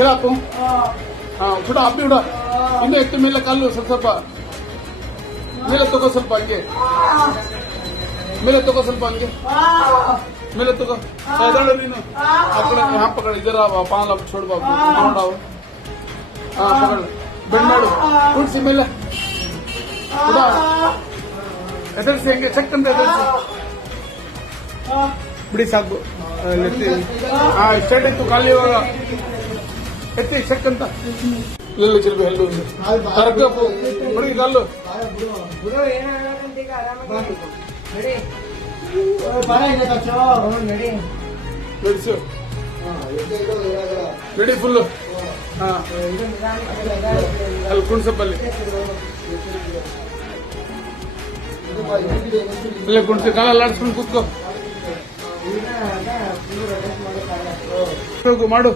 ಕಿರಾಕು ಚೂಡ ಅಪ್ಪಿ ಬಿಡ ಇನ್ನು ಎತ್ತು ಮೇಲೆ ಕಾಲು ಸ್ವಲ್ಪ ಮೇಲೆ ತಗೋ ಸ್ವಲ್ಪ ಹಂಗೆ ಮೇಲೆ ತಗೋ ಸ್ವಲ್ಪ ಹಂಗೆ ಮೇಲೆ ತಗೋ ಎದಳು ನೀನು ಆ ಕಡೆ ಪಕड़ इधर पाल छोड़ बाबू ನೋಡವು पकड़ ಬೆಂಡ್ ಮಾಡು ಕೂಡ್ಸಿ ಮೇಲೆ ಎದರ್ಸಿ ಹಂಗೆ ಚೆಕ್ ಅಂತ ಎದರ್ಸಿ ಬಿಡಿ ಸಾಕು ಸ್ಟಾರ್ಟ್ ಇತ್ತು ಕಾಲಿ ಇವಾಗ ಎತ್ತಿ ಚೆಕ್ ಅಂತ ಇಲ್ಲ ಚಿಲ್ಬಿ ಎಲ್ಲೂ ತರಕಪ್ಪು ಹುಡುಗಿ ಕಲ್ಲು ನಡೆಸು ರೆಡಿ ಫುಲ್ಲು ಅಲ್ಲಿ ಕುಣ್ಸಪ್ಪಲ್ಲಿ ಇಲ್ಲ ಕುಣ್ಸಿ ಕಾಲ ಆಡಿಸ್ಕೊಂಡು ಕೂತ್ಕೋ ಮಾಡು